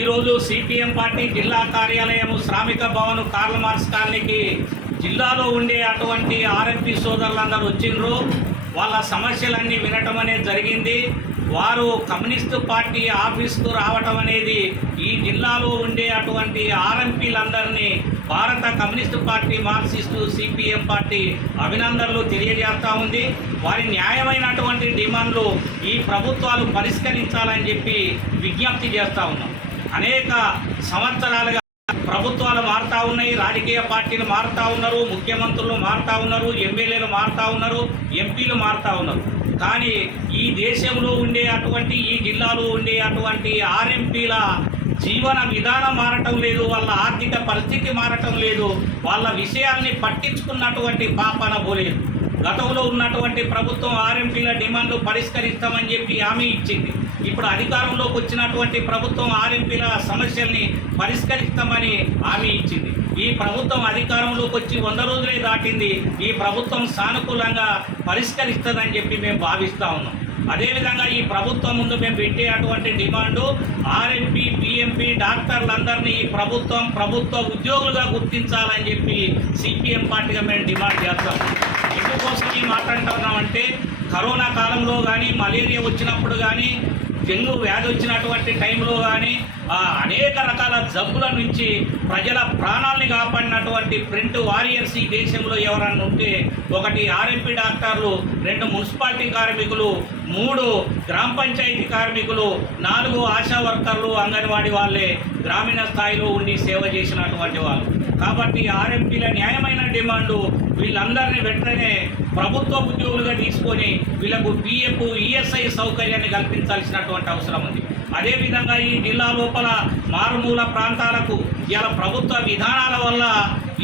ఈరోజు CPM party జిల్లా కార్యాలయం శ్రామిక భవన్ కార్ల్ మార్క్స్ కాలనీకి జిల్లాలో ఉండే అటువంటి ఆర్ఎంపీ సోదరులందరూ వచ్చిండ్రు. వాళ్ళ సమస్యలన్నీ వినటం అనేది జరిగింది. వారు కమ్యూనిస్టు పార్టీ ఆఫీస్కు రావటం అనేది ఈ జిల్లాలో ఉండే అటువంటి ఆర్ఎంపీలందరినీ భారత communist party, Marxist, CPM party అభినందనలు తెలియజేస్తూ ఉంది. వారి న్యాయమైనటువంటి డిమాండ్లు ఈ ప్రభుత్వాలు పరిష్కరించాలని చెప్పి విజ్ఞప్తి చేస్తూ ఉన్నాం. అనేక సంవత్సరాలుగా ప్రభుత్వాలు మారుతూ ఉన్నాయి, రాజకీయ పార్టీలు మారుతూ ఉన్నారు, ముఖ్యమంత్రులు మారుతూ ఉన్నారు, ఎమ్మెల్యేలు మారుతూ ఉన్నారు, ఎంపీలు మారుతూ ఉన్నారు. కానీ ఈ దేశంలో ఉండే అటువంటి, ఈ జిల్లాలో ఉండే అటువంటి ఆర్ఎంపీల జీవన విధానం మారటం లేదు, వాళ్ళ ఆర్థిక పరిస్థితి మారటం లేదు, వాళ్ళ విషయాల్ని పట్టించుకున్నటువంటి పాపన పోలేదు. గతంలో ఉన్నటువంటి ప్రభుత్వం ఆర్ఎంపీల డిమాండ్లు పరిష్కరిస్తామని చెప్పి హామీ ఇచ్చింది. ఇప్పుడు అధికారంలోకి వచ్చినటువంటి ప్రభుత్వం ఆర్ఎంపీల సమస్యల్ని పరిష్కరిస్తామని హామీ ఇచ్చింది. ఈ ప్రభుత్వం అధికారంలోకి వచ్చి 100 రోజులే దాటింది. ఈ ప్రభుత్వం సానుకూలంగా పరిష్కరిస్తుందని చెప్పి మేము భావిస్తూ ఉన్నాం. అదేవిధంగా ఈ ప్రభుత్వం ముందు మేము పెట్టే అటువంటి డిమాండు ఆర్ఎంపీ, పిఎంపీ డాక్టర్లందరినీ ఈ ప్రభుత్వ ఉద్యోగులుగా గుర్తించాలని చెప్పి సిపిఎం పార్టీగా మేము డిమాండ్ చేస్తాం. ఎందుకోసం ఈ మాట్లాడుతున్నామంటే కరోనా కాలంలో కానీ, మలేరియా వచ్చినప్పుడు కానీ, డెంగ్యూ వ్యాధి వచ్చినటువంటి టైంలో కానీ అనేక రకాల జబ్బుల నుంచి ప్రజల ప్రాణాలని కాపాడినటువంటి ప్రింట్ వారియర్స్ ఈ దేశంలో ఎవరన్నా ఉంటే ఒకటి ఆర్ఎంపీ డాక్టర్లు, 2 మున్సిపాలిటీ కార్మికులు, 3 గ్రామ పంచాయతీ కార్మికులు, 4 ఆశా వర్కర్లు, అంగన్వాడీ వాళ్ళే గ్రామీణ స్థాయిలో ఉండి సేవ చేసినటువంటి వాళ్ళు. కాబట్టి ఆర్ఎంపీల న్యాయమైన డిమాండు వీళ్ళందరినీ వెంటనే ప్రభుత్వ ఉద్యోగులుగా తీసుకొని వీళ్ళకు పిఎఫ్, ఈఎస్ఐ సౌకర్యాన్ని కల్పించాల్సినటువంటి అవసరం ఉంది. అదేవిధంగా ఈ జిల్లా లోపల మారుమూల ప్రాంతాలకు ఇలా ప్రభుత్వ విధానాల వల్ల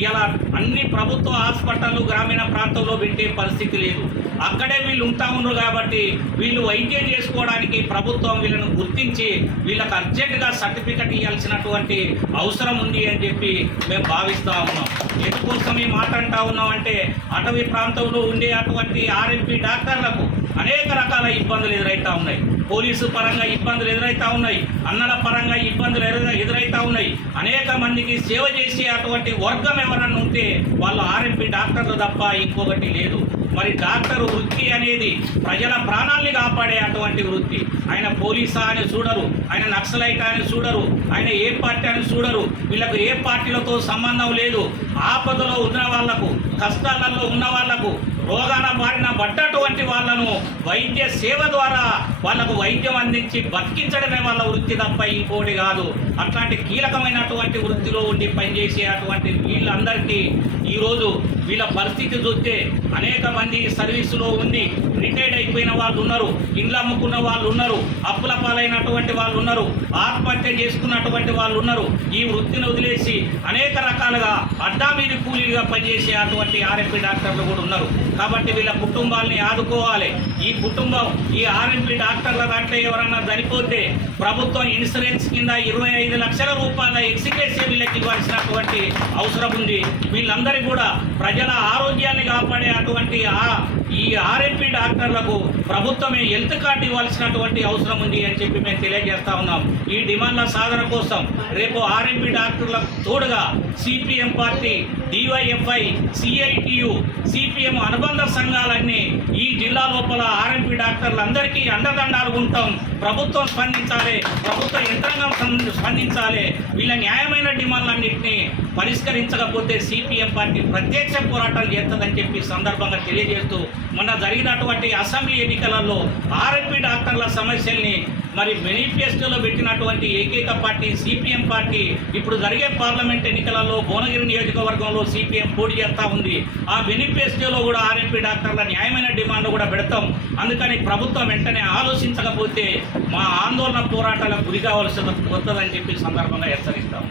ఇలా అన్ని ప్రభుత్వ హాస్పిటళ్ళు గ్రామీణ ప్రాంతంలో పెట్టే పరిస్థితి లేదు. అక్కడే వీళ్ళు ఉంటా ఉన్నారు కాబట్టి వీళ్ళు వైద్యం చేసుకోవడానికి ప్రభుత్వం వీళ్ళను గుర్తించి వీళ్ళకి అర్జెంటుగా సర్టిఫికెట్ ఇవ్వాల్సినటువంటి అవసరం ఉంది అని చెప్పి మేము భావిస్తూ ఉన్నాం. ఎందుకోసం ఈ మాట అంటూ ఉన్నాం అంటే అటవీ ప్రాంతంలో ఉండే అటువంటి ఆర్ఎంపీ డాక్టర్లకు అనేక రకాల ఇబ్బందులు ఎదురవుతూ ఉన్నాయి. పోలీసు పరంగా ఇబ్బందులు ఎదురవుతూ ఉన్నాయి, అన్నల పరంగా ఇబ్బందులు ఎదురవుతూ ఉన్నాయి. అనేక మందికి సేవ చేసే అటువంటి వర్గం ఎవరన్నా ఉంటే వాళ్ళు ఆర్ఎంపీ డాక్టర్లు తప్ప ఇంకొకటి లేదు. మరి డాక్టర్ వృత్తి అనేది ప్రజల ప్రాణాల్ని కాపాడే అటువంటి వృత్తి. ఆయన పోలీసా అని చూడరు, ఆయన నక్సలైట్ అని చూడరు, ఆయన ఏ పార్టీ అని చూడరు. వీళ్ళకు ఏ పార్టీలతో సంబంధం లేదు. ఆపదలో ఉన్న వాళ్లకు, కష్టాలలో ఉన్న వాళ్లకు, రోగాన బారిన పడ్డటువంటి వాళ్ళను వైద్య సేవ ద్వారా వాళ్ళకు వైద్యం అందించి బతికించడమే వాళ్ళ వృత్తి తప్ప ఇంకోటి కాదు. అట్లాంటి కీలకమైనటువంటి వృత్తిలో ఉండి పనిచేసే అటువంటి వీళ్ళందరికీ ఈరోజు వీళ్ళ పరిస్థితి చూస్తే అనేక మంది సర్వీసులో ఉండి రిటైర్డ్ అయిపోయిన వాళ్ళు ఉన్నారు, ఇండ్లు అమ్ముకున్న వాళ్ళు ఉన్నారు, అప్పుల పాలైనటువంటి వాళ్ళు ఉన్నారు, ఆత్మహత్య చేసుకున్నటువంటి వాళ్ళు ఉన్నారు. ఈ వృత్తిని వదిలేసి అనేక రకాలుగా అడ్డా మీద కూలీగా పనిచేసే అటువంటి ఆర్ఎంపీ డాక్టర్లు కూడా ఉన్నారు. కాబట్టి వీళ్ళ కుటుంబాలని ఆదుకోవాలి. ఈ కుటుంబం ఈ ఆర్ఎంపీ డాక్టర్ల దాంట్లో ఎవరన్నా చనిపోతే ప్రభుత్వం ఇన్సూరెన్స్ కింద 25 లక్షల రూపాయల ఎక్స్గ్రేషియా వీళ్ళకి ఇవ్వాల్సినటువంటి అవసరం ఉంది. వీళ్ళందరికీ కూడా ప్రజల ఆరోగ్యాన్ని కాపాడే అటువంటి ఈ ఆర్ఎంపీ డాక్టర్లకు ప్రభుత్వమే హెల్త్ కార్డు ఇవ్వాల్సినటువంటి అవసరం ఉంది అని చెప్పి మేము తెలియజేస్తా ఉన్నాం. ఈ డిమాండ్ల సాధన కోసం రేపు ఆర్ఎంపీ డాక్టర్లకు తోడుగా CPM party, DYFI, CITU, CPM అనుబంధ సంఘాలన్నీ ఈ జిల్లా లోపల ఆర్ఎంపీ డాక్టర్లందరికీ అండదండాలు ఉంటాం. ప్రభుత్వం స్పందించాలి, ప్రభుత్వ యంత్రాంగం స్పందించాలి. వీళ్ళ న్యాయమైన డిమాండ్లన్నింటినీ పరిష్కరించకపోతే సిపిఎం పార్టీ ప్రత్యక్ష పోరాటాలు చేస్తుందని చెప్పి సందర్భంగా తెలియజేస్తూ మొన్న జరిగినటువంటి అసెంబ్లీ ఎన్నికలలో ఆర్ఎంపీ డాక్టర్ల సమస్యల్ని మరి మేనిఫెస్టోలో పెట్టినటువంటి ఏకైక పార్టీ సిపిఎం పార్టీ. ఇప్పుడు జరిగే పార్లమెంట్ ఎన్నికలలో భువనగిరి నియోజకవర్గంలో సిపిఎం పోటీ చేస్తూ ఉంది. ఆ మేనిఫెస్టోలో కూడా ఆర్ఎంపీ డాక్టర్ల న్యాయమైన డిమాండ్లు కూడా పెడతాం. అందుకని ప్రభుత్వం వెంటనే ఆలోచించకపోతే మా ఆందోళన పోరాటాలకు గురి కావాల్సి వస్తుందని చెప్పి సందర్భంగా హెచ్చరిస్తాం.